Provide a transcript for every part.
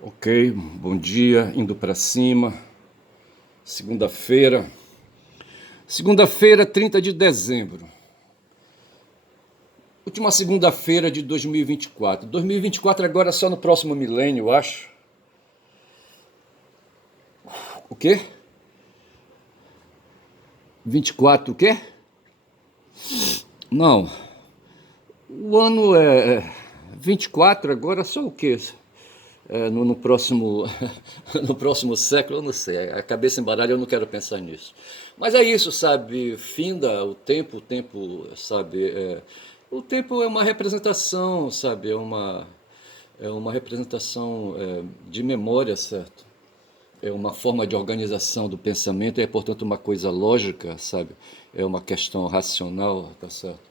Ok, bom dia, indo para cima. Segunda-feira. Segunda-feira, 30 de dezembro. Última segunda-feira de 2024. 2024 agora só no próximo milênio, eu acho. O quê? 24 o quê? Não. O ano é 24 agora só o quê? No próximo no próximo século, eu não sei, a cabeça embaralha, eu não quero pensar nisso. Mas é isso, sabe? Finda o tempo, sabe? O tempo é uma representação, sabe? É uma representação de memória, certo? É uma forma de organização do pensamento, é portanto uma coisa lógica, sabe? É uma questão racional, tá certo?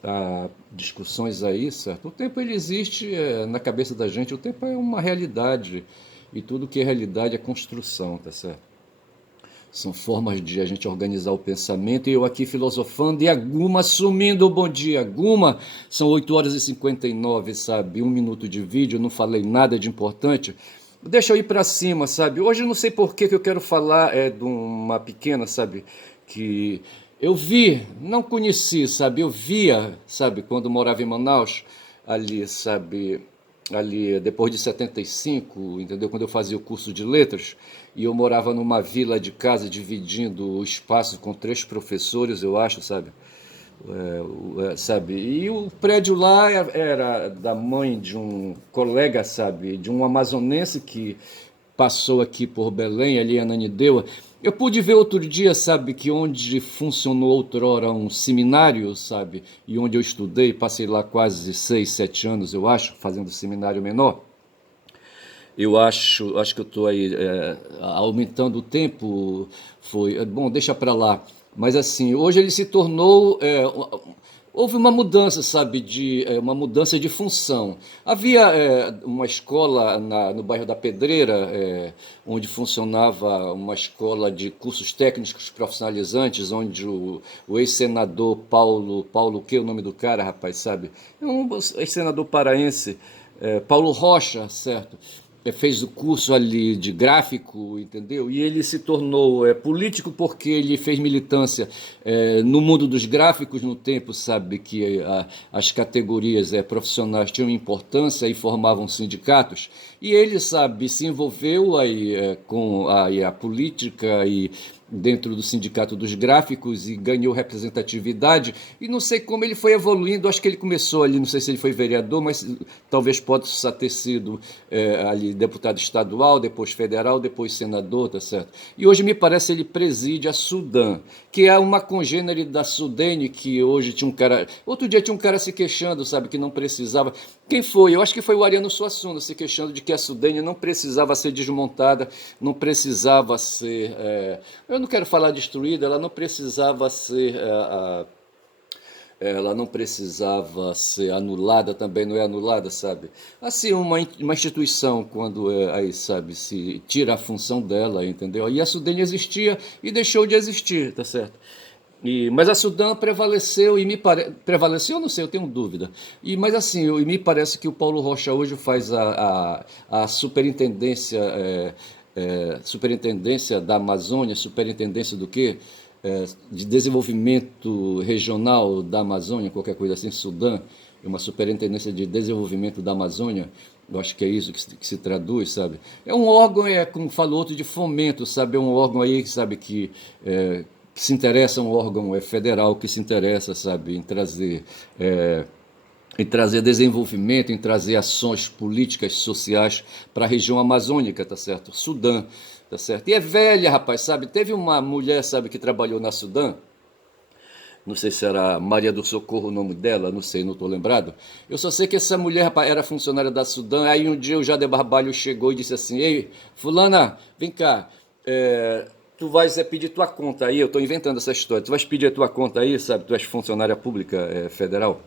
Há discussões aí, certo? O tempo ele existe na cabeça da gente, o tempo é uma realidade e tudo que é realidade é construção, tá certo? São formas de a gente organizar o pensamento e eu aqui filosofando e a Guma sumindo. Bom dia, Guma. São 8 horas e 59, sabe? 1 minuto de vídeo, não falei nada de importante. Deixa eu ir para cima, sabe? Hoje eu não sei por que eu quero falar de uma pequena, sabe? Que eu vi, não conheci, sabe? Eu via, sabe? Quando morava em Manaus, ali, sabe? Ali depois de 75, entendeu? Quando eu fazia o curso de letras, e eu morava numa vila de casa dividindo o espaço com 3 professores, eu acho, sabe? Sabe? E o prédio lá era da mãe de um colega, sabe? De um amazonense que passou aqui por Belém, ali em Ananindeua. Eu pude ver outro dia, sabe, que onde funcionou outrora um seminário, sabe, e onde eu estudei, passei lá quase 6, 7 anos, eu acho, fazendo seminário menor. Eu acho que eu estou aí aumentando o tempo. Foi bom, deixa para lá. Mas assim, hoje ele se tornou houve uma mudança, sabe, uma mudança de função. Havia uma escola no bairro da Pedreira, onde funcionava uma escola de cursos técnicos profissionalizantes, onde o ex-senador Paulo, o que é o nome do cara, rapaz, sabe? É um ex-senador paraense, Paulo Rocha, certo? Fez o curso ali de gráfico, entendeu? E ele se tornou político porque ele fez militância no mundo dos gráficos no tempo, sabe, que as categorias profissionais tinham importância e formavam sindicatos. E ele, sabe, se envolveu aí com a política e dentro do Sindicato dos Gráficos e ganhou representatividade. E não sei como ele foi evoluindo, acho que ele começou ali, não sei se ele foi vereador, mas talvez possa ter sido ali deputado estadual, depois federal, depois senador, tá certo? E hoje me parece ele preside a Sudã, que é uma congênere da Sudene, que hoje tinha um cara... Outro dia tinha um cara se queixando, sabe, que não precisava... Quem foi? Eu acho que foi o Ariano Suassuna se queixando de que a Sudene não precisava ser desmontada, não precisava ser... eu não quero falar destruída, ela não precisava ser... ela não precisava ser anulada, também não é anulada, sabe? Assim, uma instituição, quando aí, sabe, se tira a função dela, entendeu? E a Sudene existia e deixou de existir, tá certo? Mas a Sudã prevaleceu e prevaleceu, eu não sei, eu tenho dúvida. Mas assim, me parece que o Paulo Rocha hoje faz a superintendência, superintendência da Amazônia, superintendência do quê? De desenvolvimento regional da Amazônia, qualquer coisa assim, Sudã, é uma superintendência de desenvolvimento da Amazônia. Eu acho que é isso que se traduz, sabe? É um órgão, como falou outro, de fomento, sabe? É um órgão aí, sabe, que se interessa, um órgão federal que se interessa, sabe, em trazer desenvolvimento, em trazer ações políticas, sociais para a região amazônica, tá certo? Sudã, tá certo? E é velha, rapaz, sabe? Teve uma mulher, sabe, que trabalhou na Sudã, não sei se era Maria do Socorro o nome dela, não sei, não estou lembrado. Eu só sei que essa mulher, rapaz, era funcionária da Sudã. Aí um dia o Jader Barbalho chegou e disse assim: Ei, fulana, vem cá, tu vais pedir tua conta aí, eu estou inventando essa história, tu vais pedir a tua conta aí, sabe, tu és funcionária pública federal,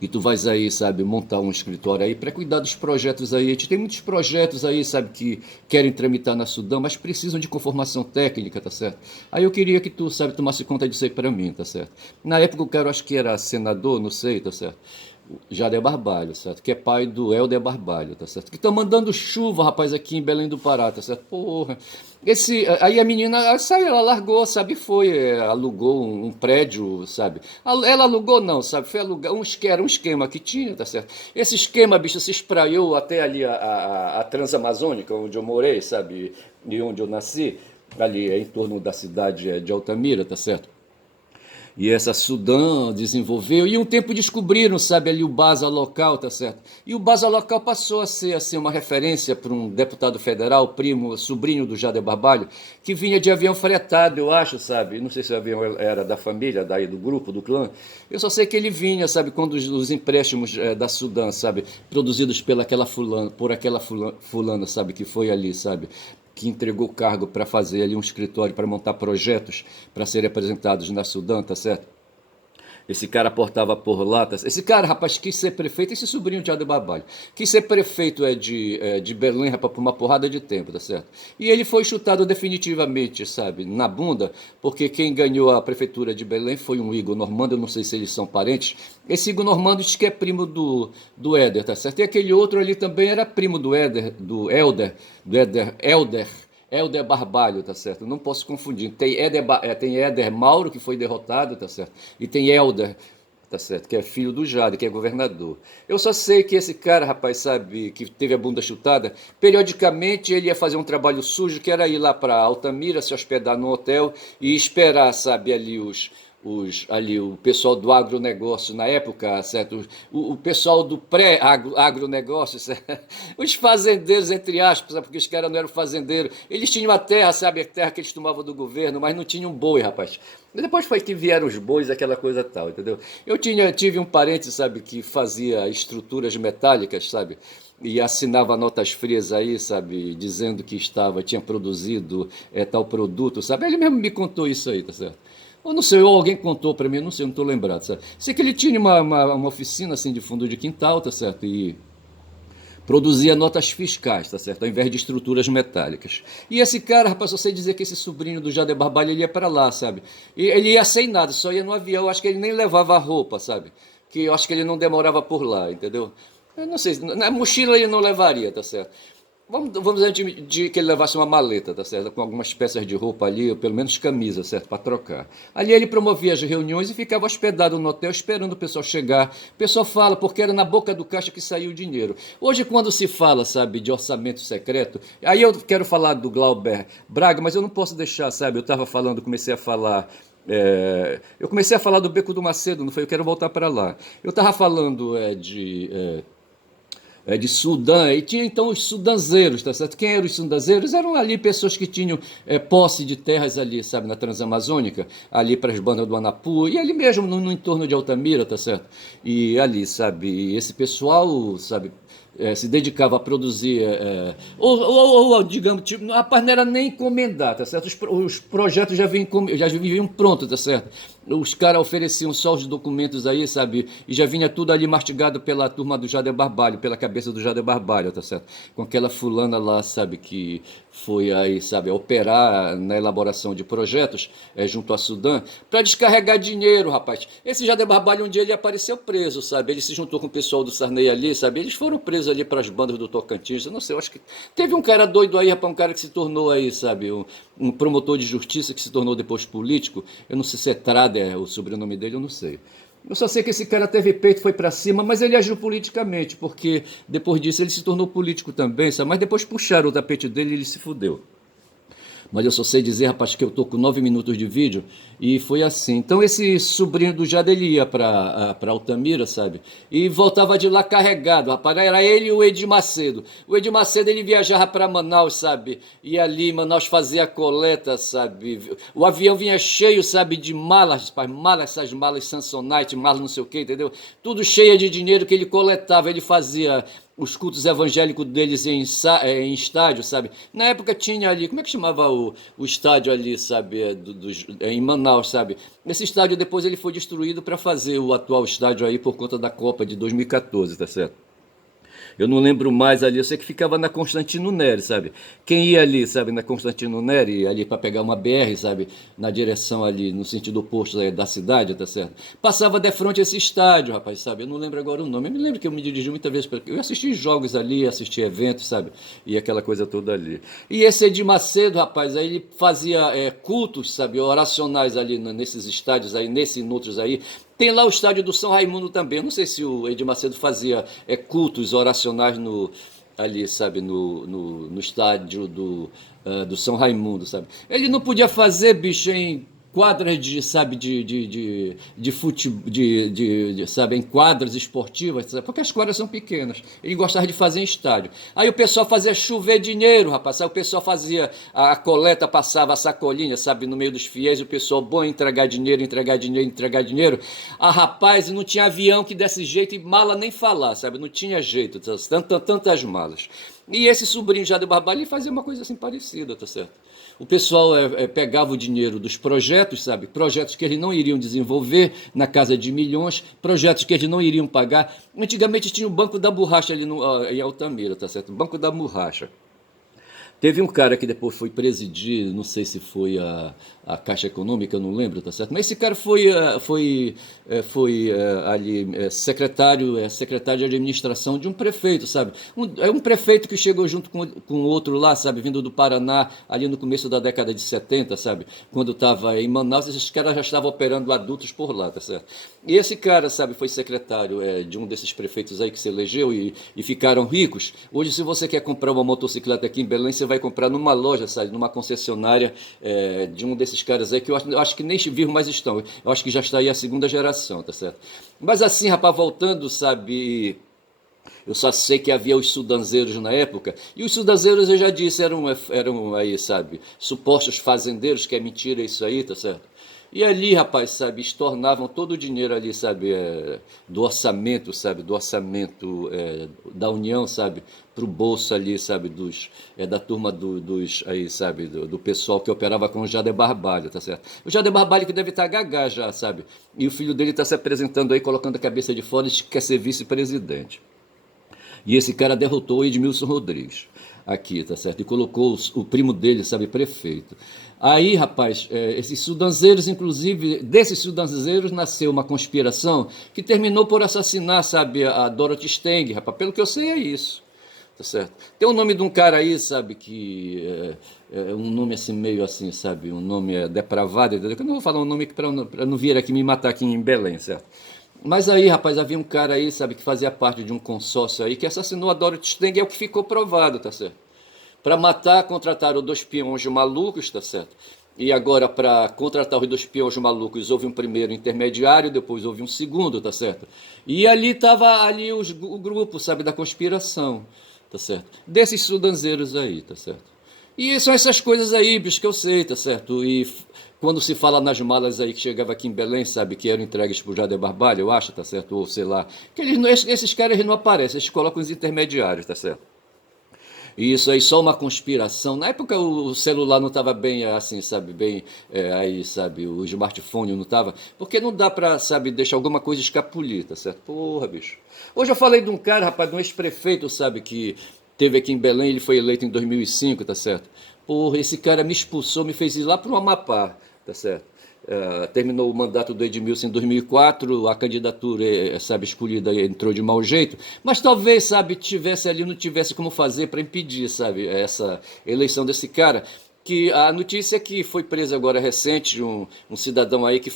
e tu vais aí, sabe, montar um escritório aí para cuidar dos projetos aí. A gente tem muitos projetos aí, sabe, que querem tramitar na Sudão, mas precisam de conformação técnica, tá certo? Aí eu queria que tu, sabe, tomasse conta disso aí para mim, tá certo? Na época o cara, acho que era senador, não sei, tá certo? Jader Barbalho, certo? Que é pai do Helder Barbalho, tá certo? Que tá mandando chuva, rapaz, aqui em Belém do Pará, tá certo? Porra. Aí a menina saiu, ela largou, sabe? Foi, alugou um prédio, sabe? Ela alugou não, sabe? Foi alugar era um esquema que tinha, tá certo? Esse esquema, bicho, se espraiou até ali a Transamazônica, onde eu morei, sabe? E onde eu nasci, ali em torno da cidade de Altamira, tá certo? E essa Sudã desenvolveu, e um tempo descobriram, sabe, ali o Baza local, tá certo? E o Baza local passou a ser, assim, uma referência para um deputado federal, primo, sobrinho do Jader Barbalho, que vinha de avião fretado, eu acho, sabe? Não sei se o avião era da família, daí do grupo, do clã. Eu só sei que ele vinha, sabe, quando os empréstimos da Sudã, sabe, produzidos por aquela fulana, sabe, que foi ali, sabe? Que entregou o cargo para fazer ali um escritório para montar projetos para serem apresentados na Sudã, tá certo? Esse cara portava por lá. Esse cara, rapaz, quis ser prefeito, esse sobrinho de Ado Barbalho, quis ser prefeito de Belém, rapaz, por uma porrada de tempo, tá certo? E ele foi chutado definitivamente, sabe, na bunda, porque quem ganhou a prefeitura de Belém foi um Igor Normando, eu não sei se eles são parentes. Esse Igor Normando diz que é primo do Éder, tá certo? E aquele outro ali também era primo do Éder, Helder Barbalho, tá certo? Não posso confundir. Tem Éder Mauro, que foi derrotado, tá certo? E tem Helder, tá certo? Que é filho do Jade, que é governador. Eu só sei que esse cara, rapaz, sabe, que teve a bunda chutada, periodicamente ele ia fazer um trabalho sujo, que era ir lá para Altamira, se hospedar no hotel e esperar, sabe, ali ali o pessoal do agronegócio na época, certo? O pessoal do pré-agronegócio, os fazendeiros, entre aspas, sabe? Porque os caras não eram fazendeiros, eles tinham a terra, sabe, a terra que eles tomavam do governo, mas não tinham boi, rapaz. E depois foi que vieram os bois, aquela coisa tal, entendeu? Tive um parente, sabe, que fazia estruturas metálicas, sabe? E assinava notas frias aí, sabe, dizendo que tinha produzido tal produto, sabe? Ele mesmo me contou isso aí, tá certo? Eu não sei, ou alguém contou para mim, eu não sei, eu não estou lembrado, sabe? Sei que ele tinha uma oficina assim de fundo de quintal, tá certo? E produzia notas fiscais, tá certo? Ao invés de estruturas metálicas. E esse cara, rapaz, só sei dizer que esse sobrinho do Jader Barbalho, ele ia para lá, sabe? E ele ia sem nada, só ia no avião, eu acho que ele nem levava roupa, sabe? Que eu acho que ele não demorava por lá, entendeu? Eu não sei, na mochila ele não levaria, tá certo? Vamos antes de que ele levasse uma maleta, tá certo? Com algumas peças de roupa ali, ou pelo menos camisa, certo? Para trocar. Ali ele promovia as reuniões e ficava hospedado no hotel esperando o pessoal chegar. O pessoal fala porque era na boca do caixa que saiu o dinheiro. Hoje, quando se fala, sabe, de orçamento secreto, aí eu quero falar do Glauber Braga, mas eu não posso deixar, sabe? Eu estava falando, comecei a falar. Eu comecei a falar do Beco do Macedo, não foi? Eu quero voltar para lá. Eu estava falando de Sudã, e tinha então os sudanzeiros, tá certo? Quem eram os sudanzeiros? Eram ali pessoas que tinham posse de terras ali, sabe, na Transamazônica, ali para as bandas do Anapu, e ali mesmo no entorno de Altamira, tá certo? E ali, sabe, e esse pessoal, sabe, se dedicava a produzir, digamos, tipo, rapaz, não era nem encomendar, tá certo? Os projetos já vinham prontos, tá certo? Os caras ofereciam só os documentos aí, sabe? E já vinha tudo ali mastigado pela turma do Jader Barbalho, pela cabeça do Jader Barbalho, tá certo? Com aquela fulana lá, sabe, que foi aí, sabe, operar na elaboração de projetos junto à Sudã, para descarregar dinheiro, rapaz. Esse Jader Barbalho, um dia ele apareceu preso, sabe? Ele se juntou com o pessoal do Sarney ali, sabe? Eles foram presos ali para as bandas do Tocantins, eu não sei, eu acho que teve um cara doido aí, rapaz, um cara que se tornou aí, sabe, um promotor de justiça que se tornou depois político, eu não sei se é Trader o sobrenome dele, eu não sei. Eu só sei que esse cara teve peito, foi para cima, mas ele agiu politicamente, porque depois disso ele se tornou político também, sabe? Mas depois puxaram o tapete dele e ele se fudeu. Mas eu só sei dizer, rapaz, que eu tô com 9 minutos de vídeo e foi assim. Então esse sobrinho do Jada, ele ia para Altamira, sabe? E voltava de lá carregado, rapaz. Era ele e o Edir Macedo. O Edir Macedo, ele viajava para Manaus, sabe? E ali Manaus fazia a coleta, sabe? O avião vinha cheio, sabe, de malas, rapaz, malas, essas malas Samsonite, malas não sei o que, entendeu? Tudo cheio de dinheiro que ele coletava, ele fazia os cultos evangélicos deles em estádio, sabe? Na época tinha ali, como é que chamava o estádio ali, sabe? Em Manaus, sabe? Esse estádio depois ele foi destruído para fazer o atual estádio aí por conta da Copa de 2014, tá certo? Eu não lembro mais ali, eu sei que ficava na Constantino Neri, sabe? Quem ia ali, sabe, na Constantino Neri, ali para pegar uma BR, sabe, na direção ali, no sentido oposto da cidade, tá certo? Passava de frente a esse estádio, rapaz, sabe? Eu não lembro agora o nome. Eu me lembro que eu me dirigi muitas vezes para. Eu assisti jogos ali, assisti eventos, sabe? E aquela coisa toda ali. E esse Edir Macedo, rapaz, aí ele fazia cultos, sabe, oracionais ali nesses estádios aí, nesse e noutros aí. Tem lá o estádio do São Raimundo também. Eu não sei se o Edir Macedo fazia cultos oracionais ali, sabe, no estádio do São Raimundo, sabe? Ele não podia fazer, bicho, em quadras de, sabe, de futebol, sabe, em quadras esportivas, sabe? Porque as quadras são pequenas. Ele gostava de fazer em estádio. Aí o pessoal fazia chover dinheiro, rapaz. Aí o pessoal fazia a coleta, passava a sacolinha, sabe, no meio dos fiéis, o pessoal bom entregar dinheiro, entregar dinheiro, entregar dinheiro. Ah, rapaz, não tinha avião que desse jeito e mala nem falar, sabe? Não tinha jeito, tantas malas. E esse sobrinho já de Barbalho ele fazia uma coisa assim parecida, tá certo? O pessoal pegava o dinheiro dos projetos, sabe? Projetos que eles não iriam desenvolver na casa de milhões, projetos que eles não iriam pagar. Antigamente tinha o Banco da Borracha ali em Altamira, tá certo? O Banco da Borracha. Teve um cara que depois foi presidir, não sei se foi a Caixa Econômica, eu não lembro, tá certo? Mas esse cara foi ali secretário de administração de um prefeito, sabe? Um prefeito que chegou junto com outro lá, sabe? Vindo do Paraná, ali no começo da década de 70, sabe? Quando estava em Manaus, esses caras já estavam operando adultos por lá, tá certo? E esse cara, sabe, foi secretário de um desses prefeitos aí que se elegeu e ficaram ricos. Hoje, se você quer comprar uma motocicleta aqui em Belém, você vai comprar numa loja, sabe, numa concessionária de um desses caras aí, que eu acho que nem viram mais estão. Eu acho que já está aí a segunda geração, tá certo? Mas assim, rapaz, voltando, sabe, eu só sei que havia os sudanzeiros na época, e os sudanzeiros, eu já disse, eram aí, sabe, supostos fazendeiros, que é mentira isso aí, tá certo? E ali, rapaz, sabe, estornavam todo o dinheiro ali, sabe, do orçamento, sabe, do orçamento da União, sabe, para o bolso ali, sabe, da turma dos, aí, sabe, do pessoal que operava com o Jader Barbalho, tá certo? O Jader Barbalho que deve estar gagá já, sabe, e o filho dele está se apresentando aí, colocando a cabeça de fora e quer ser vice-presidente. E esse cara derrotou o Edmilson Rodrigues aqui, tá certo? E colocou o primo dele, sabe, prefeito. Aí, rapaz, esses sudanzeiros, inclusive, desses sudanzeiros nasceu uma conspiração que terminou por assassinar, sabe, a Dorothy Steng, rapaz. Pelo que eu sei é isso, tá certo? Tem o nome de um cara aí, sabe, que é um nome assim, meio assim, sabe, um nome depravado, entendeu? Eu não vou falar um nome para não vir aqui me matar aqui em Belém, certo? Mas aí, rapaz, havia um cara aí, sabe, que fazia parte de um consórcio aí que assassinou a Dorothy Steng, é o que ficou provado, tá certo? Para matar, contrataram dois peões malucos, tá certo? E agora, para contratar os dois peões malucos, houve um primeiro intermediário, depois houve um segundo, tá certo? E ali estava ali o grupo, sabe, da conspiração, tá certo? Desses sudanzeiros aí, tá certo? E são essas coisas aí, bicho, que eu sei, tá certo? E quando se fala nas malas aí que chegava aqui em Belém, sabe, que eram entregues por Jader Barbalho, eu acho, tá certo? Ou sei lá, que esses caras não aparecem, eles colocam os intermediários, tá certo? E isso aí só uma conspiração. Na época o celular não estava bem assim, sabe, bem aí, sabe, o smartphone não estava, porque não dá para, sabe, deixar alguma coisa escapulir, tá certo? Porra, bicho. Hoje eu falei de um cara, rapaz, de um ex-prefeito, sabe, que teve aqui em Belém, ele foi eleito em 2005, tá certo? Porra, esse cara me expulsou, me fez ir lá para o Amapá, tá certo? Terminou o mandato do Edmilson em 2004, a candidatura, sabe, escolhida entrou de mau jeito, mas talvez, sabe, tivesse ali, não tivesse como fazer para impedir, sabe, essa eleição desse cara. Que a notícia é que foi preso agora recente um cidadão aí que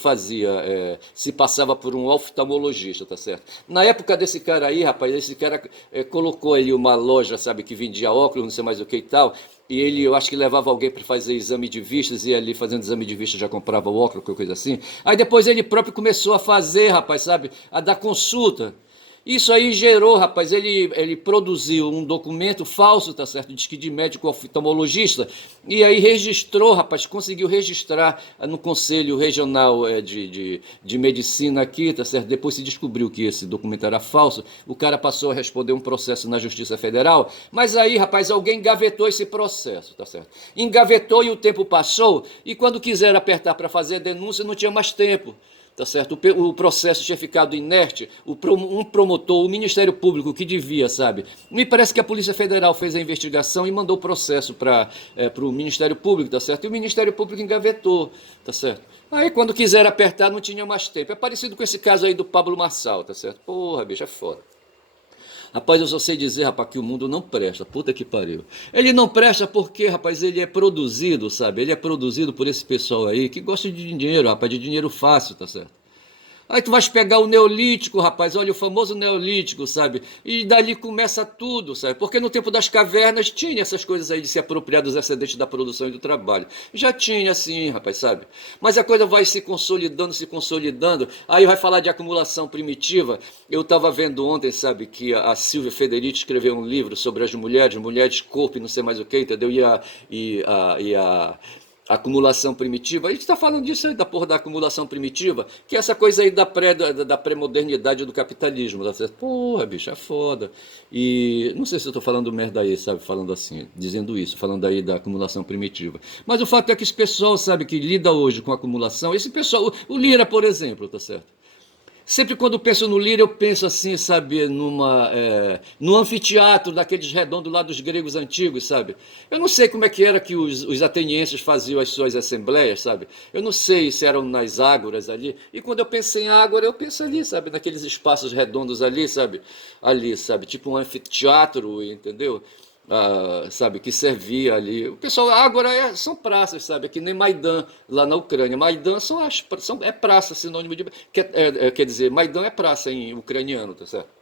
se passava por um oftalmologista, tá certo? Na época desse cara aí, rapaz, esse cara colocou ali uma loja, sabe, que vendia óculos, não sei mais o que e tal, e ele, eu acho que levava alguém para fazer exame de vistas, e ali fazendo exame de vista já comprava o óculos, qualquer coisa assim. Aí depois ele próprio começou a fazer, rapaz, sabe, a dar consulta. Isso aí gerou, rapaz, ele produziu um documento falso, tá certo? Diz que de médico oftalmologista, e aí registrou, rapaz, conseguiu registrar no Conselho Regional de Medicina aqui, tá certo? Depois se descobriu que esse documento era falso, o cara passou a responder um processo na Justiça Federal, mas aí, rapaz, alguém engavetou esse processo, tá certo? Engavetou e o tempo passou, e quando quiseram apertar para fazer a denúncia, não tinha mais tempo. tá certo? O processo tinha ficado inerte, um promotor, o Ministério Público que devia, sabe? Me parece que a Polícia Federal fez a investigação e mandou o processo para o Ministério Público, tá certo? E o Ministério Público engavetou, tá certo? Aí quando quiseram apertar não tinha mais tempo. É parecido com esse caso aí do Pablo Marçal, tá certo? Porra, bicho, é foda. Rapaz, eu só sei dizer, rapaz, que o mundo não presta. Puta que pariu. Ele não presta porque, rapaz, ele é produzido, sabe? Ele é produzido por esse pessoal aí que gosta de dinheiro, rapaz, de dinheiro fácil, tá certo? Aí tu vais pegar o Neolítico, rapaz, olha o famoso Neolítico, sabe? E dali começa tudo, sabe? Porque no tempo das cavernas tinha essas coisas aí de se apropriar dos excedentes da produção e do trabalho. Já tinha assim, rapaz, sabe? Mas a coisa vai se consolidando. Aí vai falar de acumulação primitiva. Eu estava vendo ontem, sabe, que a Silvia Federici escreveu um livro sobre as mulheres, corpo e não sei mais o que, entendeu? A acumulação primitiva, a gente está falando disso aí, da porra da acumulação primitiva, que é essa coisa aí da pré-modernidade do capitalismo, tá certo? Porra, bicho, é foda. E não sei se eu estou falando merda aí, sabe, falando assim, dizendo isso, falando aí da acumulação primitiva. Mas o fato é que esse pessoal, sabe, que lida hoje com acumulação, esse pessoal, o Lira, por exemplo, tá certo? Sempre quando penso no Lira, eu penso assim, sabe, no anfiteatro daqueles redondos lá dos gregos antigos, sabe? Eu não sei como é que era que os atenienses faziam as suas assembleias, sabe? Eu não sei se eram nas ágoras ali. E quando eu penso em ágora, eu penso ali, sabe, naqueles espaços redondos ali, sabe? Ali, sabe, tipo um anfiteatro, entendeu? Sabe, que servia ali. O pessoal agora são praças, sabe? Que nem Maidan lá na Ucrânia. Maidan é praça, sinônimo de. Quer dizer, Maidan é praça em ucraniano, tá certo?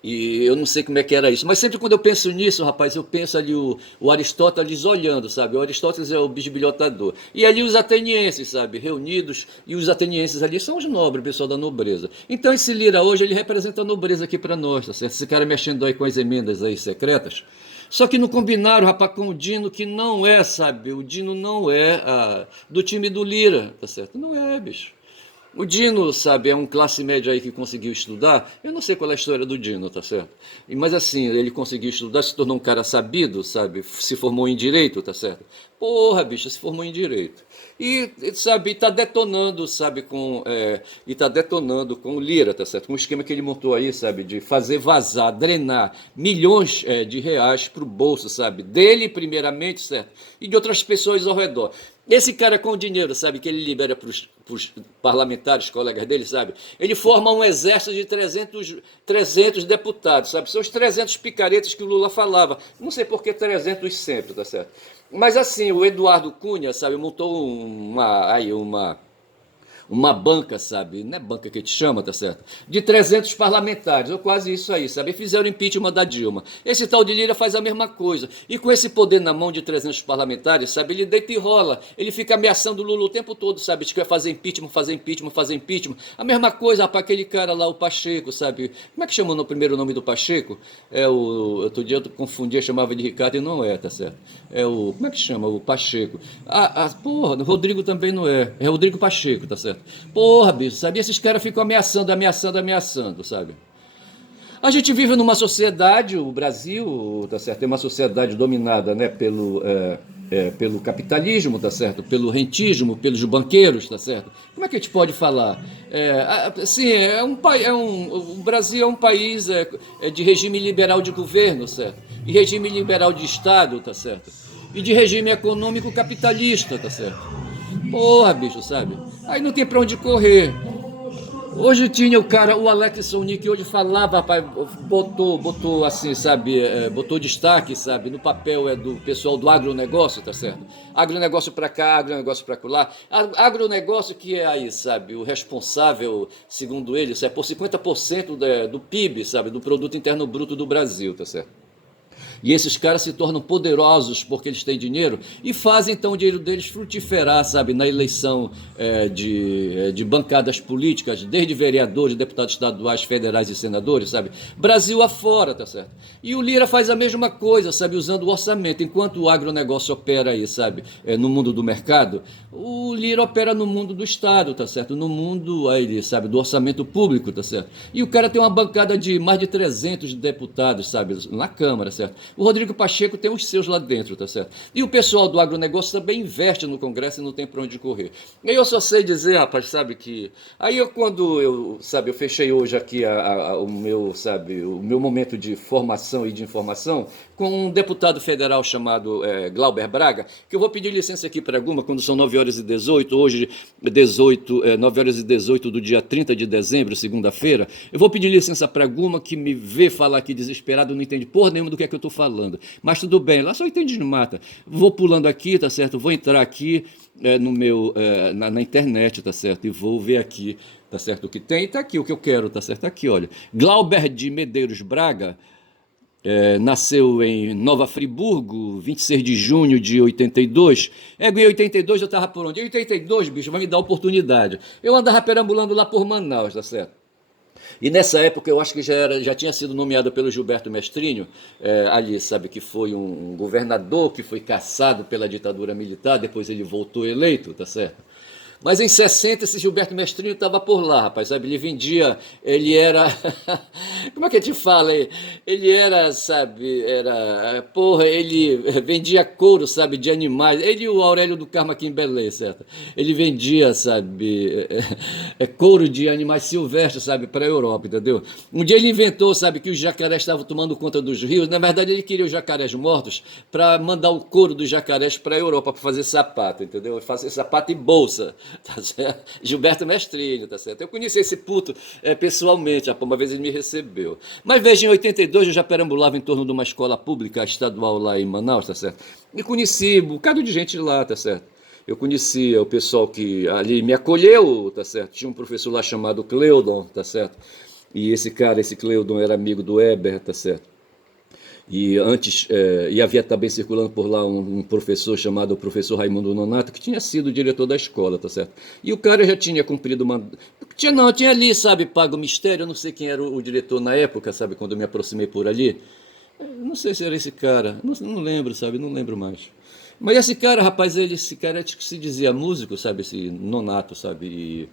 E eu não sei como é que era isso. Mas sempre quando eu penso nisso, rapaz, eu penso ali o Aristóteles olhando, sabe? O Aristóteles é o bisbilhotador. E ali os atenienses, sabe? Reunidos. E os atenienses ali são os nobres, o pessoal da nobreza. Então esse Lira hoje, ele representa a nobreza aqui para nós, tá certo? Esse cara mexendo aí com as emendas aí secretas. Só que não combinaram, rapaz, com o Dino, que não é, sabe? O Dino não é do time do Lira, tá certo? Não é, bicho. O Dino, sabe, é um classe média aí que conseguiu estudar. Eu não sei qual é a história do Dino, tá certo? Mas assim, ele conseguiu estudar, se tornou um cara sabido, sabe? Se formou em direito, tá certo? Porra, bicho, se formou em direito. E, sabe, tá detonando, sabe, e tá detonando com o Lira, tá certo? Com o esquema que ele montou aí, sabe, de fazer vazar, drenar milhões de reais pro bolso, sabe? Dele, primeiramente, certo? E de outras pessoas ao redor. Esse cara com o dinheiro, sabe, que ele libera para os parlamentares, colegas dele, sabe? Ele forma um exército de 300 deputados, sabe? São os 300 picaretas que o Lula falava. Não sei por que 300 sempre, tá certo? Mas assim, o Eduardo Cunha, sabe, montou uma banca, sabe? Não é banca que te chama, tá certo? De 300 parlamentares, ou quase isso aí, sabe? E fizeram impeachment da Dilma. Esse tal de Lira faz a mesma coisa. E com esse poder na mão de 300 parlamentares, sabe? Ele deita e rola. Ele fica ameaçando o Lula o tempo todo, sabe? Diz que vai fazer impeachment, fazer impeachment, fazer impeachment. A mesma coisa, rapaz, aquele cara lá, o Pacheco, sabe? Como é que chama o primeiro nome do Pacheco? Outro dia eu confundia, chamava de Ricardo e não é, tá certo? Como é que chama? O Pacheco. Porra, o Rodrigo também não é. É Rodrigo Pacheco, tá certo? Porra, bicho, sabe? Esses caras ficam ameaçando, sabe? A gente vive numa sociedade, o Brasil, tá certo? É uma sociedade dominada, né, pelo capitalismo, tá certo? Pelo rentismo, pelos banqueiros, tá certo? Como é que a gente pode falar? Assim, o Brasil é um país de regime liberal de governo, certo? E regime liberal de Estado, tá certo? E de regime econômico capitalista, tá certo? Porra, bicho, sabe? Aí não tem pra onde correr. Hoje tinha o Alex Sonic, hoje falava, rapaz, botou assim, sabe, botou destaque, sabe, no papel do pessoal do agronegócio, tá certo? Agronegócio pra cá, agronegócio pra lá. Agronegócio que é aí, sabe, o responsável, segundo ele, é por 50% do PIB, sabe, do Produto Interno Bruto do Brasil, tá certo? E esses caras se tornam poderosos porque eles têm dinheiro e fazem então o dinheiro deles frutiferar, sabe, na eleição de bancadas políticas, desde vereadores, deputados estaduais, federais e senadores, sabe, Brasil afora, tá certo? E o Lira faz a mesma coisa, sabe, usando o orçamento. Enquanto o agronegócio opera aí, sabe, no mundo do mercado, o Lira opera no mundo do Estado, tá certo? No mundo aí, sabe, do orçamento público, tá certo? E o cara tem uma bancada de mais de 300 deputados, sabe, na Câmara, certo? O Rodrigo Pacheco tem os seus lá dentro, tá certo? E o pessoal do agronegócio também investe no Congresso e não tem para onde correr. E aí eu só sei dizer, rapaz, sabe que... Aí eu fechei hoje aqui o meu, sabe, o meu momento de formação e de informação com um deputado federal chamado Glauber Braga, que eu vou pedir licença aqui para alguma, quando são 9h18, hoje 9h18 do dia 30 de dezembro, segunda-feira, eu vou pedir licença para alguma que me vê falar aqui desesperado, não entende porra nenhuma do que é que eu estou falando. Mas tudo bem, lá só entende de mata. Vou pulando aqui, tá certo? Vou entrar aqui no meu, na internet, tá certo? E vou ver aqui, tá certo? O que tem, e tá aqui o que eu quero, tá certo? Tá aqui, olha. Glauber de Medeiros Braga, nasceu em Nova Friburgo, 26 de junho de 82. Em 82 eu estava por onde? Em 82, bicho, vai me dar oportunidade. Eu andava perambulando lá por Manaus, tá certo? E nessa época eu acho que já tinha sido nomeado pelo Gilberto Mestrinho, ali, sabe, que foi um governador que foi caçado pela ditadura militar, depois ele voltou eleito, tá certo? Mas em 60 esse Gilberto Mestrinho estava por lá, rapaz, sabe? Ele vendia, ele era. Como é que te fala? Ele era, sabe, ele vendia couro, sabe, de animais. Ele e o Aurélio do Carmo aqui em Belém, certo? Ele vendia, sabe, couro de animais silvestres, sabe, para a Europa, entendeu? Um dia ele inventou, sabe, que os jacarés estavam tomando conta dos rios. Na verdade, ele queria os jacarés mortos para mandar o couro dos jacarés para a Europa, para fazer sapato, entendeu? Fazer sapato e bolsa. Tá certo? Gilberto Mestrinho, tá certo? Eu conheci esse puto pessoalmente, uma vez ele me recebeu. Mas veja, em 82 eu já perambulava em torno de uma escola pública estadual lá em Manaus, tá certo? E conheci um bocado de gente lá, tá certo? Eu conhecia o pessoal que ali me acolheu, tá certo? Tinha um professor lá chamado Cleudon, tá certo? E esse Cleudon era amigo do Eber, tá certo? E antes, e havia também circulando por lá um professor chamado professor Raimundo Nonato, que tinha sido diretor da escola, tá certo? E o cara já tinha cumprido uma... Tinha ali, sabe, pago mistério, eu não sei quem era o diretor na época, sabe, quando eu me aproximei por ali. Não sei se era esse cara, não lembro, sabe, não lembro mais. Mas esse cara, rapaz, esse cara se dizia músico, sabe, esse Nonato, sabe, e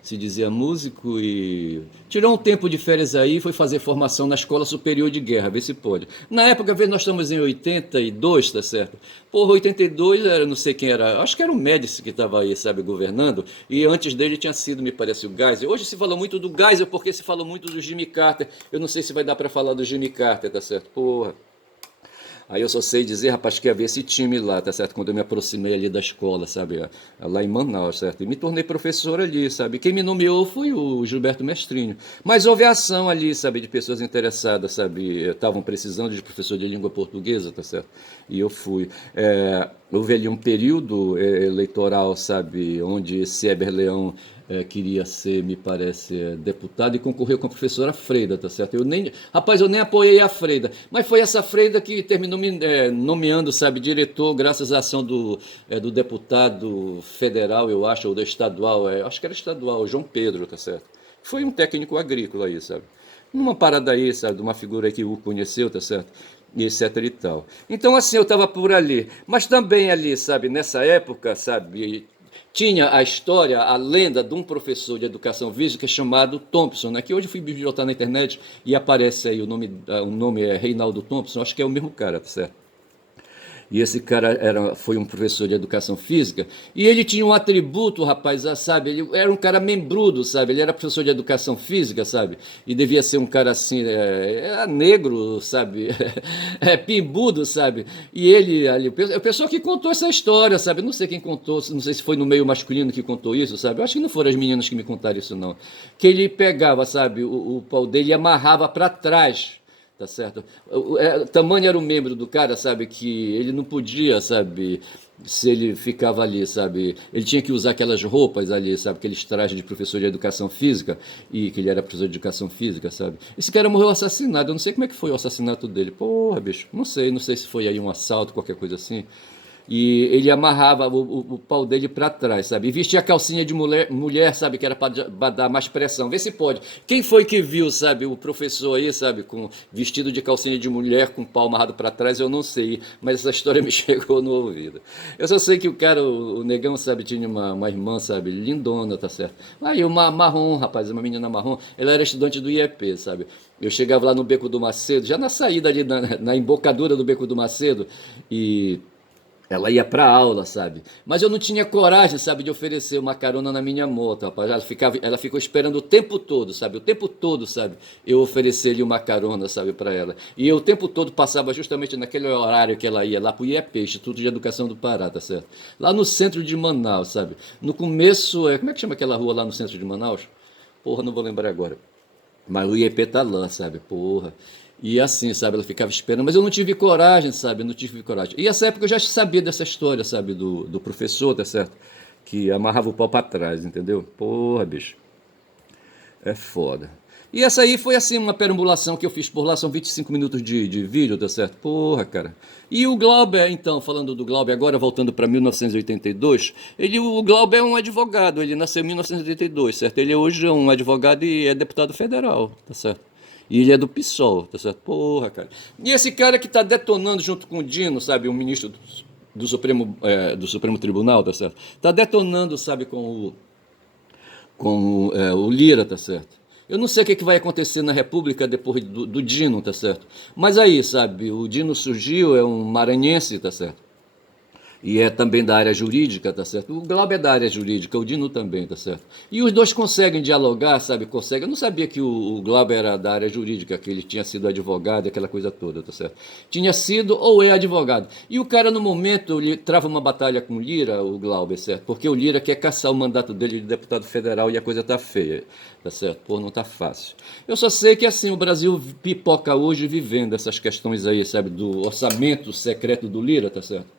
se dizia músico e tirou um tempo de férias aí e foi fazer formação na Escola Superior de Guerra, vê se pode. Na época, nós estamos em 82, tá certo? Porra, 82 era, não sei quem era, acho que era o Médici que estava aí, sabe, governando, e antes dele tinha sido, me parece, o Geisel. Hoje se fala muito do Geisel porque se fala muito do Jimmy Carter. Eu não sei se vai dar para falar do Jimmy Carter, tá certo? Porra. Aí eu só sei dizer, rapaz, que havia esse time lá, tá certo? Quando eu me aproximei ali da escola, sabe? Lá em Manaus, certo? E me tornei professor ali, sabe? Quem me nomeou foi o Gilberto Mestrinho. Mas houve ação ali, sabe? De pessoas interessadas, sabe? Estavam precisando de professor de língua portuguesa, tá certo? E eu fui. Houve ali um período eleitoral, sabe? Onde esse Eber Leão queria ser, me parece, deputado e concorreu com a professora Freida, tá certo? Rapaz, eu nem apoiei a Freida, mas foi essa Freida que terminou me nomeando, sabe, diretor, graças à ação do deputado federal, eu acho, ou do estadual, acho que era estadual, João Pedro, tá certo? Foi um técnico agrícola aí, sabe? Numa parada aí, sabe, de uma figura aí que o conheceu, tá certo? E etc e tal. Então, assim, eu estava por ali. Mas também ali, sabe, nessa época, sabe, tinha a história, a lenda de um professor de educação física chamado Thompson, né? Que hoje eu fui bibliotecar na internet e aparece aí o nome é Reinaldo Thompson, acho que é o mesmo cara, tá certo? E esse cara foi um professor de educação física, e ele tinha um atributo, rapaz, sabe? Ele era um cara membrudo, sabe? Ele era professor de educação física, sabe? E devia ser um cara assim, negro, sabe? Pimbudo, sabe? E ele ali, a pessoa que contou essa história, sabe? Não sei quem contou, não sei se foi no meio masculino que contou isso, sabe? Eu acho que não foram as meninas que me contaram isso, não. Que ele pegava, sabe, o pau dele e amarrava para trás. Tá certo? Tamanho era o membro do cara, sabe, que ele não podia, sabe, se ele ficava ali, sabe, ele tinha que usar aquelas roupas ali, sabe, aqueles trajes de professor de educação física, e que ele era professor de educação física, sabe. Esse cara morreu assassinado, eu não sei como é que foi o assassinato dele. Porra, bicho, não sei se foi aí um assalto, qualquer coisa assim. E ele amarrava o pau dele para trás, sabe? E vestia a calcinha de mulher, sabe? Que era para dar mais pressão. Vê se pode. Quem foi que viu, sabe? O professor aí, sabe? Com vestido de calcinha de mulher, com o pau amarrado para trás, eu não sei. Mas essa história me chegou no ouvido. Eu só sei que o cara, o negão, sabe? Tinha uma irmã, sabe? Lindona, tá certo? Aí uma marrom, rapaz, uma menina marrom. Ela era estudante do IEP, sabe? Eu chegava lá no Beco do Macedo, já na saída ali, na embocadura do Beco do Macedo, e ela ia pra aula, sabe? Mas eu não tinha coragem, sabe, de oferecer uma carona na minha moto, rapaz. Ela ficou esperando o tempo todo, sabe? O tempo todo, sabe? Eu oferecer-lhe uma carona, sabe, para ela. E eu o tempo todo passava justamente naquele horário que ela ia lá pro IEP, Instituto de Educação do Pará, tá certo? Lá no centro de Manaus, sabe? No começo, como é que chama aquela rua lá no centro de Manaus? Porra, não vou lembrar agora. Mas o IEP tá lá, sabe? Porra. E assim, sabe? Ela ficava esperando, mas eu não tive coragem, sabe? Eu não tive coragem. E essa época eu já sabia dessa história, sabe? Do professor, tá certo? Que amarrava o pau pra trás, entendeu? Porra, bicho. É foda. E essa aí foi assim, uma perambulação que eu fiz por lá, são 25 minutos de vídeo, tá certo? Porra, cara. E o Glauber, então, falando do Glauber agora, voltando para 1982, o Glauber é um advogado, ele nasceu em 1982, certo? Ele hoje é um advogado e é deputado federal, tá certo? E ele é do PSOL, tá certo? Porra, cara. E esse cara que tá detonando junto com o Dino, sabe, o ministro do Supremo Tribunal, tá certo? Tá detonando, sabe, com o Lira, tá certo? Eu não sei o que vai acontecer na República depois do Dino, tá certo? Mas aí, sabe, o Dino surgiu, é um maranhense, tá certo? E é também da área jurídica, tá certo? O Glauber é da área jurídica, o Dino também, tá certo? E os dois conseguem dialogar, sabe? Conseguem. Eu não sabia que o Glauber era da área jurídica, que ele tinha sido advogado, aquela coisa toda, tá certo? Tinha sido ou é advogado. E o cara, no momento, ele trava uma batalha com o Lira, o Glauber, certo? Porque o Lira quer caçar o mandato dele de deputado federal e a coisa tá feia, tá certo? Pô, não tá fácil. Eu só sei que, assim, o Brasil pipoca hoje vivendo essas questões aí, sabe? Do orçamento secreto do Lira, tá certo?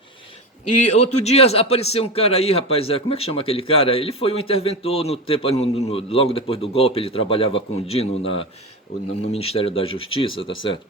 E outro dia apareceu um cara aí, rapaz, como é que chama aquele cara? Ele foi um interventor no tempo, logo depois do golpe, ele trabalhava com o Dino no Ministério da Justiça, tá certo?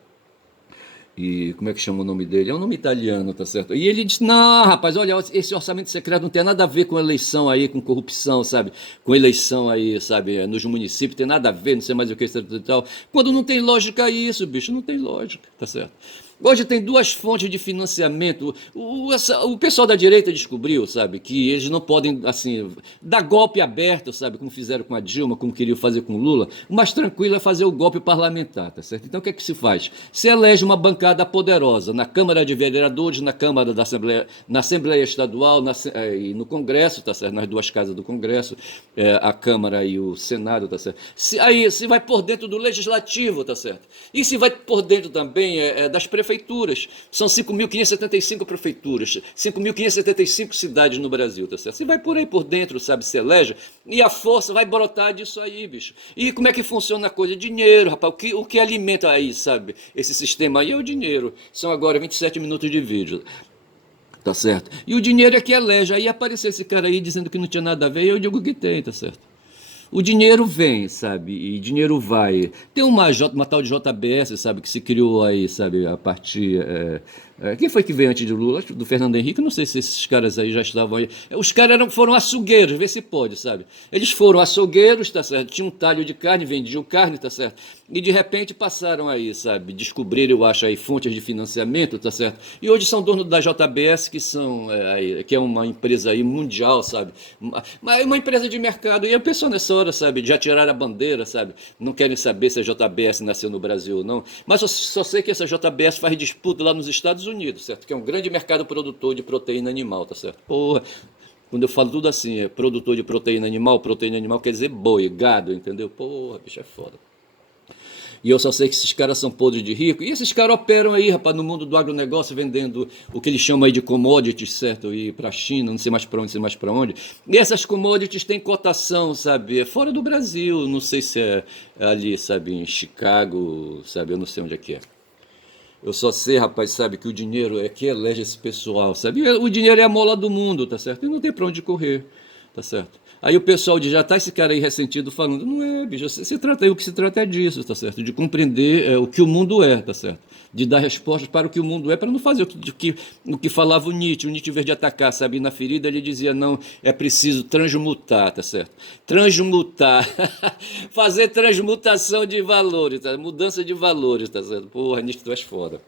E como é que chama o nome dele? É um nome italiano, tá certo? E ele disse: não, rapaz, olha, esse orçamento secreto não tem nada a ver com eleição aí, com corrupção, sabe? Com eleição aí, sabe? Nos municípios, tem nada a ver, não sei mais o que, etc e tal. Quando não tem lógica isso, bicho, não tem lógica, tá certo? Hoje tem duas fontes de financiamento. O pessoal da direita descobriu, sabe, que eles não podem, assim, dar golpe aberto, sabe, como fizeram com a Dilma, como queriam fazer com o Lula. O mais tranquilo é fazer o golpe parlamentar, tá certo? Então o que é que se faz? Se elege uma bancada poderosa na Câmara de Vereadores, na Câmara da Assembleia, na Assembleia Estadual e no Congresso, tá certo? Nas duas casas do Congresso, a Câmara e o Senado, tá certo? Se vai por dentro do Legislativo, tá certo? E se vai por dentro também das prefeituras. São 5.575 prefeituras, 5.575 cidades no Brasil, tá certo? Você vai por aí por dentro, sabe, se elege, e a força vai brotar disso aí, bicho. E como é que funciona a coisa? Dinheiro, rapaz, o que alimenta aí, sabe, esse sistema aí é o dinheiro. São agora 27 minutos de vídeo. Tá certo? E o dinheiro é que elege. Aí apareceu esse cara aí dizendo que não tinha nada a ver, e eu digo que tem, tá certo? O dinheiro vem, sabe? E dinheiro vai. Tem uma tal de JBS, sabe? Que se criou aí, sabe? A partir. Quem foi que veio antes do Lula? Acho que do Fernando Henrique. Não sei se esses caras aí já estavam aí. Os caras foram açougueiros, vê se pode, sabe? Eles foram açougueiros, tá certo? Tinha um talho de carne, vendiam carne, tá certo? E de repente passaram aí, sabe? Descobriram, eu acho, aí fontes de financiamento, tá certo? E hoje são donos da JBS, que é uma empresa aí mundial, sabe? Uma empresa de mercado. E a pessoa nessa hora, sabe? Já tiraram a bandeira, sabe? Não querem saber se a JBS nasceu no Brasil ou não. Mas eu só sei que essa JBS faz disputa lá nos Estados Unidos, certo? Que é um grande mercado produtor de proteína animal, tá certo? Porra. Quando eu falo tudo assim, produtor de proteína animal quer dizer boi, gado, entendeu? Porra, bicho, é foda. E eu só sei que esses caras são podres de rico. E esses caras operam aí, rapaz, no mundo do agronegócio, vendendo o que eles chamam aí de commodities, certo? E para a China, não sei mais para onde, não sei mais para onde. E essas commodities têm cotação, sabe? É fora do Brasil, não sei se é ali, sabe, em Chicago, sabe? Eu não sei onde é que é. Eu só sei, rapaz, sabe, que o dinheiro é que elege esse pessoal, sabe? E o dinheiro é a mola do mundo, tá certo? E não tem para onde correr, tá certo? Aí o pessoal já tá esse cara aí ressentido falando, não é, bicho, se trata aí, o que se trata é disso, tá certo? De compreender o que o mundo é, tá certo? de dar respostas para o que o mundo é, para não fazer o que falava o Nietzsche. O Nietzsche, em vez de atacar, sabe, na ferida, ele dizia, não, é preciso transmutar, tá certo? Transmutar, fazer transmutação de valores, tá? Mudança de valores, tá certo? Porra, Nietzsche, tu és foda.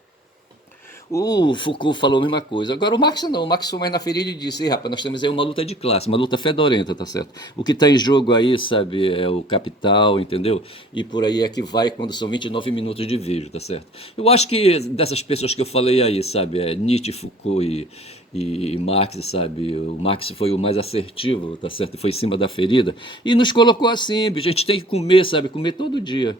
O Foucault falou a mesma coisa. Agora o Marx não. O Marx foi mais na ferida e disse: rapaz, nós temos aí uma luta de classe, uma luta fedorenta, tá certo? O que está em jogo aí, sabe, é o capital, entendeu? E por aí é que vai quando são 29 minutos de vídeo, tá certo? Eu acho que dessas pessoas que eu falei aí, sabe, Nietzsche, Foucault e Marx, sabe? O Marx foi o mais assertivo, tá certo? Foi em cima da ferida. E nos colocou assim, a gente tem que comer, sabe? Comer todo dia.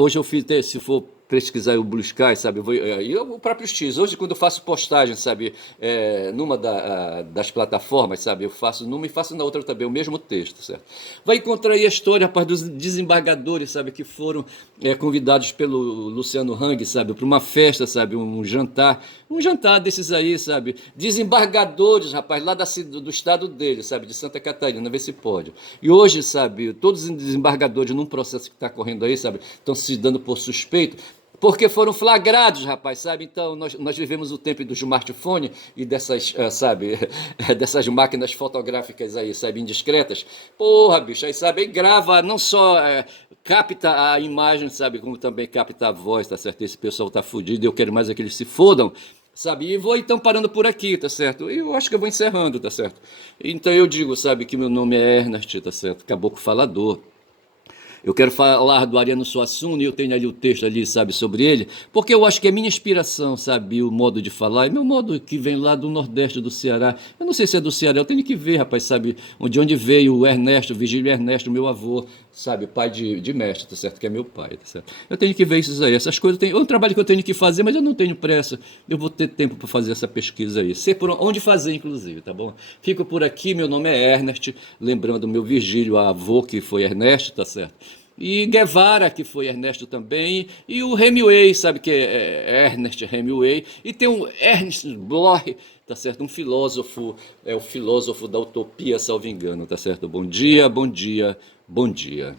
Hoje eu fiz, se for pesquisar o Blue Sky, sabe, e o próprio X, hoje quando eu faço postagem, sabe, numa das plataformas, sabe, eu faço numa e faço na outra também, o mesmo texto, certo? Vai encontrar aí a história, rapaz, dos desembargadores, sabe, que foram convidados pelo Luciano Hang, sabe, para uma festa, sabe, um jantar desses aí, sabe, desembargadores, rapaz, lá do estado dele, sabe, de Santa Catarina, vê se pode. E hoje, sabe, todos os desembargadores num processo que está correndo aí, sabe, estão se dando por suspeito, porque foram flagrados, rapaz, sabe? Então, nós vivemos o tempo do smartphone e dessas, sabe, dessas máquinas fotográficas aí, sabe, indiscretas. Porra, bicho, aí, sabe, aí grava, não só capta a imagem, sabe, como também capta a voz, tá certo? Esse pessoal tá fudido, eu quero mais é que eles se fodam, sabe? E vou então parando por aqui, tá certo? E eu acho que eu vou encerrando, tá certo? Então eu digo, sabe, que meu nome é Ernest, tá certo? Caboclo Falador. Eu quero falar do Ariano Suassuna e eu tenho ali o texto ali, sabe, sobre ele, porque eu acho que é minha inspiração, sabe, o modo de falar, é meu modo que vem lá do Nordeste do Ceará. Eu não sei se é do Ceará, eu tenho que ver, rapaz, sabe, de onde veio o Ernesto, o Vigílio Ernesto, meu avô, sabe, pai de mestre, tá certo, que é meu pai, tá certo. Eu tenho que ver isso aí, essas coisas, é um trabalho que eu tenho que fazer, mas eu não tenho pressa, eu vou ter tempo para fazer essa pesquisa aí, sei por onde fazer, inclusive, tá bom? Fico por aqui, meu nome é Ernest, lembrando o meu Virgílio, avô, que foi Ernesto, tá certo? E Guevara, que foi Ernesto também, e o Hemingway, sabe, que é Ernest Hemingway, e tem um Ernst Bloch, tá certo, um filósofo, é o filósofo da utopia, salvo engano, tá certo? Bom dia, bom dia, bom dia.